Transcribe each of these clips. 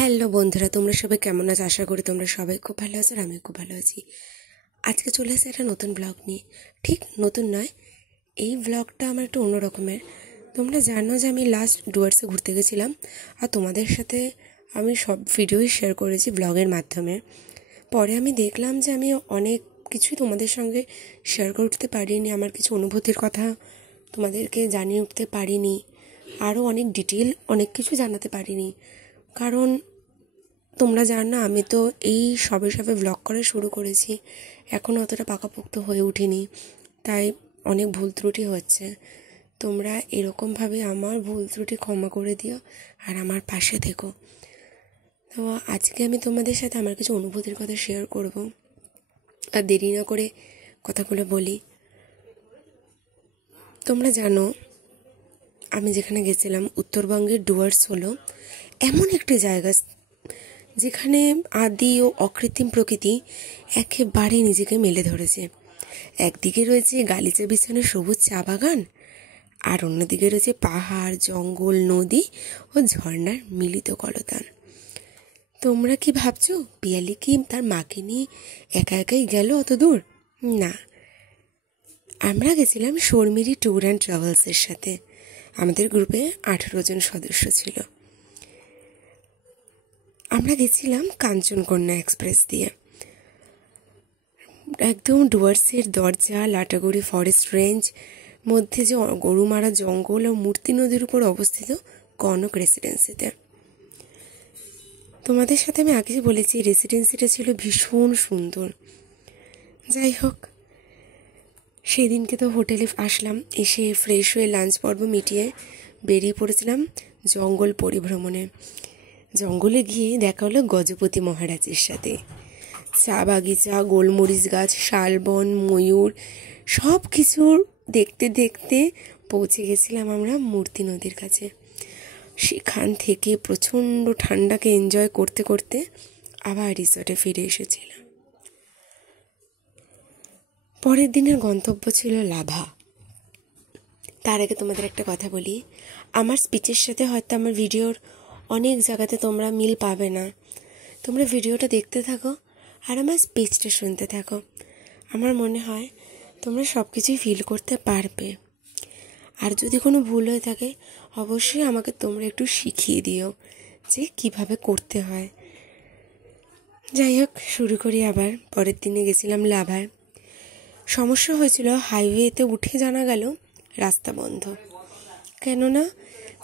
Hello বন্ধুরা, তোমরা সবাই কেমন আছো? আশা করি তোমরা সবাই খুব ভালো আছো আর আমিও খুব ভালো আছি। আজকে চলে এসেছে একটা নতুন ব্লগ নিয়ে। ঠিক নতুন নয়, এই ব্লগটা আমার একটু অন্য রকমের। তোমরা জানো যে আমি লাস্ট ডুয়ার্সে ঘুরতে গেছিলাম আর তোমাদের সাথে আমি সব ভিডিওই শেয়ার করেছি ব্লগের মাধ্যমে। পরে আমি দেখলাম যে আমি অনেক কিছুই তোমাদের সঙ্গে শেয়ার করতে পারিনি, আমার কিছু অনুভূতির কথা তোমাদেরকে জানিয়ে উঠতে পারিনি, আরও অনেক ডিটেল অনেক কিছু জানাতে পারিনি। কারণ তোমরা জানো আমি তো এই সবে সবে ব্লগ করা শুরু করেছি, এখনও অতটা পাকাপোক্ত হয়ে উঠিনি, তাই অনেক ভুল ত্রুটি হচ্ছে। তোমরা এরকমভাবে আমার ভুল ত্রুটি ক্ষমা করে দিও আর আমার পাশে থেকো। তো আজকে আমি তোমাদের সাথে আমার কিছু অনুভূতির কথা শেয়ার করব, আর দেরি না করে কথাগুলো বলি। তোমরা জানো আমি যেখানে গেছিলাম উত্তরবঙ্গের ডুয়ার্স হলো এমন একটি জায়গা যেখানে আদি ও অকৃত্রিম প্রকৃতি একেবারে নিজেকে মেলে ধরেছে। একদিকে রয়েছে গালিচা বিছানো সবুজ চা বাগান, আর অন্যদিকে রয়েছে পাহাড়, জঙ্গল, নদী ও ঝর্ণার মিলিত কলতান। তোমরা কি ভাবছো পিয়ালি কি তার মাকে নিয়ে একা একাই গেল অত দূর? না, আমরা গেছিলাম শর্মিরি ট্যুর অ্যান্ড ট্রাভেলসের সাথে। আমাদের গ্রুপে 18 জন সদস্য ছিল। আমরা গেছিলাম কাঞ্চনকন্যা এক্সপ্রেস দিয়ে। একদম ডুয়ার্সের দরজা, লাটাগুড়ি ফরেস্ট রেঞ্জ, মধ্যে যে গরুমারা জঙ্গল ও মূর্তি নদীর উপর অবস্থিত কনক রেসিডেন্সিতে। তোমাদের সাথে আমি আগে বলেছি রেসিডেন্সিটা ছিল ভীষণ সুন্দর। যাই হোক, সেদিনকে তো হোটেলে আসলাম, এসে ফ্রেশ হয়ে লাঞ্চ পর্ব মিটিয়ে বেরিয়ে পড়েছিলাম জঙ্গল পরিভ্রমণে। জঙ্গলে গিয়ে দেখা হলো গজপতি মহারাজের সাথে। চা বাগিচা, গোলমরিচ গাছ, শালবন, ময়ূর সব কিছুর দেখতে দেখতে পৌঁছে গেছিলাম আমরা মূর্তি নদীর কাছে। সেখান থেকে প্রচণ্ড ঠান্ডাকে এনজয় করতে করতে আবার রিসর্টে ফিরে এসেছিলাম। পরের দিনের গন্তব্য ছিল লাভা। তার আগে তোমাদের একটা কথা বলি, আমার স্পিচের সাথে হয়তো আমার ভিডিওর অনেক জায়গাতে তোমরা মিল পাবে না। তোমরা ভিডিওটা দেখতে থাকো আর আমার স্পিচটা শুনতে থাকো। আমার মনে হয় তোমরা সব কিছুই ফিল করতে পারবে। আর যদি কোনো ভুল হয়ে থাকে অবশ্যই আমাকে তোমরা একটু শিখিয়ে দিও যে কিভাবে করতে হয়। যাই হোক, শুরু করি আবার। পরের দিনে গেছিলাম লাভায়। সমস্যা হয়েছিল, হাইওয়েতে উঠে জানা গেল রাস্তা বন্ধ। কেননা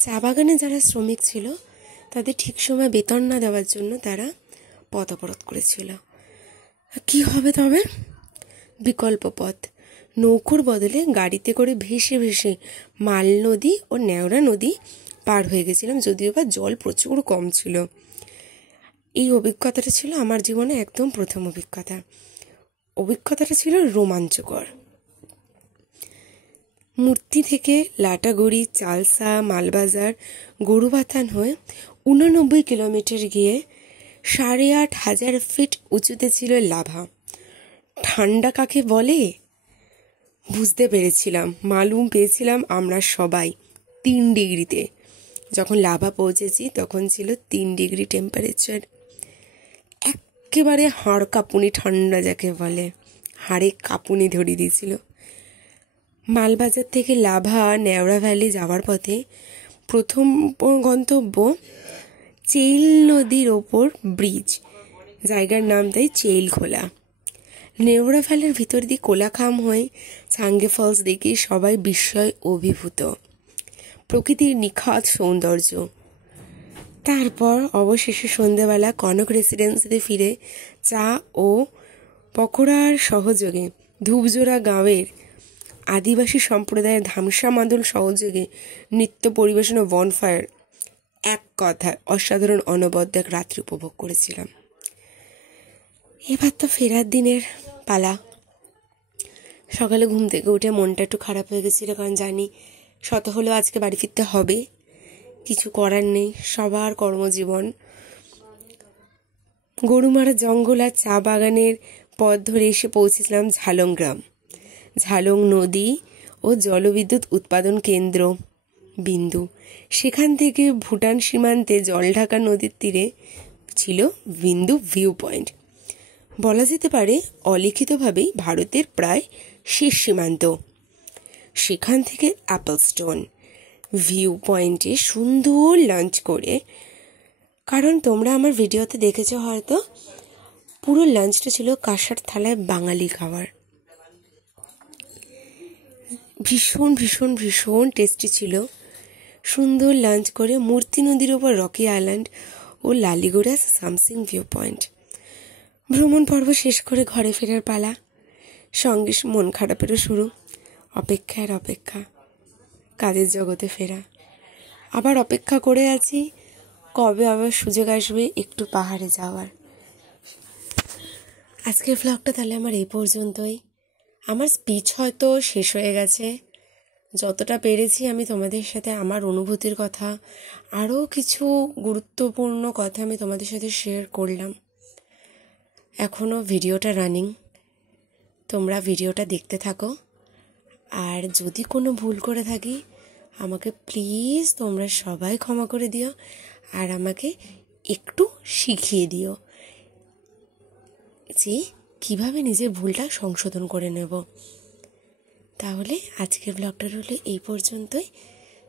চা বাগানে যারা শ্রমিক ছিল তাদের ঠিক সময় বেতন না দেওয়ার জন্য তারা পথ অবরোধ করেছিল। কি হবে তবে? বিকল্প পথ, নৌকোর বদলে গাড়িতে করে ভেসে ভেসে মাল নদী ও নেওড়া নদী পার হয়ে গেছিলাম, যদিও বা জল প্রচুর কম ছিল। এই অভিজ্ঞতাটা ছিল আমার জীবনে একদম প্রথম অভিজ্ঞতা। অভিজ্ঞতাটা ছিল রোমাঞ্চকর। মূর্তি থেকে লাটাগুড়ি, চালসা, মালবাজার, গরুবাথান হয়ে 89 কিলোমিটার গিয়ে 8,500 ফিট উঁচুতে ছিল লাভা। ঠান্ডা কাকে বলে বুঝতে পেরেছিলাম, মালুম পেয়েছিলাম আমরা সবাই 3 ডিগ্রিতে। যখন লাভা পৌঁছেছি তখন ছিল 3 ডিগ্রি টেম্পারেচার। একেবারে হাড় কাঁপুনি ঠান্ডা যাকে বলে, হাড়ে কাঁপুনি ধরিয়ে দিয়েছিল। মালবাজার থেকে লাভা নেওড়া ভ্যালি যাওয়ার পথে প্রথম গন্তব্য চেইল নদীর ওপর ব্রিজ, জায়গার নাম তাই চেইল খোলা। নেওড়া ভ্যালির ভিতর দিয়ে কোলাখাম হয়ে ছাঙ্গে ফলস দেখে সবাই বিস্ময় অভিভূত। প্রকৃতির নিখাত সৌন্দর্য। তারপর অবশেষে সন্ধ্যেবেলা কনক রেসিডেন্সিতে ফিরে চা ও পকোড়ার সহযোগে ধূপজোড়া গাঁয়ের আদিবাসী সম্প্রদায়ের ধামসা মাদল সহযোগে নৃত্য পরিবেশন ও বনফায়ার, এক কথায় অসাধারণ অনবদ্য এক রাত্রি উপভোগ করেছিলাম। এবার তো ফেরার দিনের পালা। সকালে ঘুম থেকে উঠে মনটা একটু খারাপ হয়ে গেছিলো, কারণ জানি শত হলেও আজকে বাড়ি ফিরতে হবে, কিছু করার নেই, সবার কর্মজীবন। গরুমারা জঙ্গল আর চা বাগানের পথ ধরে এসে পৌঁছেছিলাম ঝালং গ্রাম। ঝালং নদী ও জলবিদ্যুৎ উৎপাদন কেন্দ্র বিন্দু। সেখান থেকে ভুটান সীমান্তে জলঢাকা নদীর তীরে ছিল বিন্দু ভিউ পয়েন্ট, বলা যেতে পারে অলিখিতভাবেই ভারতের প্রায় শেষ সীমান্ত। সেখান থেকে অ্যাপলস্টোন ভিউ পয়েন্টে সুন্দর লাঞ্চ করে, কারণ তোমরা আমার ভিডিওতে দেখেছো হয়তো, পুরো লাঞ্চটা ছিল কাঁসার থালায় বাঙালি খাবার। ভীষণ ভীষণ ভীষণ টেস্টি ছিল। সুন্দর লাঞ্চ করে মূর্তি নদীর ওপর রকি আইল্যান্ড ও লালিগোড়া সামসিং ভিউ পয়েন্ট। ভ্রমণ পর্ব শেষ করে ঘরে ফেরার পালা, সঙ্গে মন খারাপেরও শুরু। অপেক্ষার অপেক্ষা, কাজের জগতে ফেরা। আবার অপেক্ষা করে আছি কবে আবার সুযোগ আসবে একটু পাহাড়ে যাওয়ার। আজকের ভ্লগটা তাহলে আমার এই পর্যন্তই। আমার স্পিচ হয়তো শেষ হয়ে গেছে। যতটা পেরেছি আমি তোমাদের সাথে আমার অনুভূতির কথা, আরও কিছু গুরুত্বপূর্ণ কথা আমি তোমাদের সাথে শেয়ার করলাম। এখনও ভিডিওটা রানিং, তোমরা ভিডিওটা দেখতে থাকো। আর যদি কোনো ভুল করে থাকি আমাকে প্লিজ তোমরা সবাই ক্ষমা করে দিও, আর আমাকে একটু শিখিয়ে দিও যে কীভাবে নিজের ভুলটা সংশোধন করে নেব। তাহলে আজকের ব্লগটা হলো এই পর্যন্তই।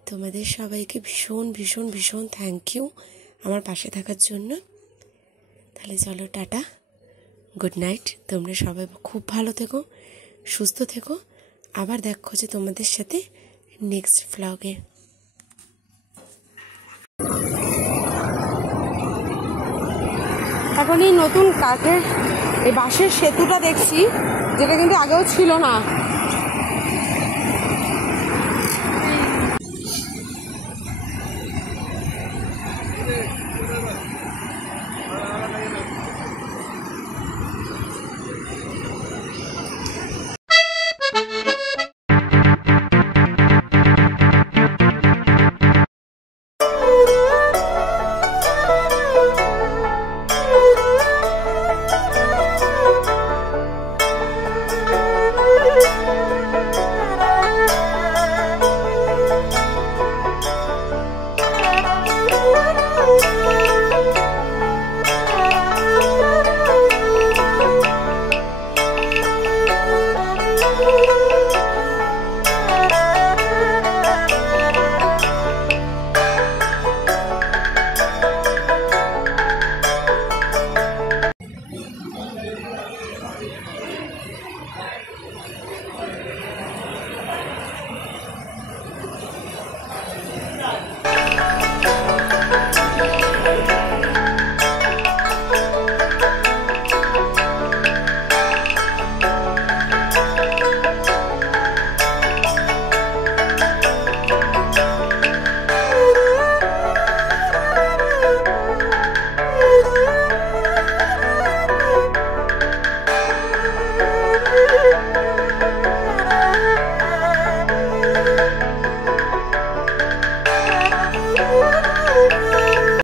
তোমাদের সবাইকে ভীষণ ভীষণ ভীষণ থ্যাংক ইউ আমার পাশে থাকার জন্য। তাহলে চলো, টাটা, গুড নাইট। তোমরা সবাই খুব ভালো থেকো, সুস্থ থেকো। আবার দেখো যে তোমাদের সাথে নেক্সট ভ্লগে। এখন এই নতুন কাঠের এই বাঁশের সেতুটা দেখছি, যেটা কিন্তু আগেও ছিল না।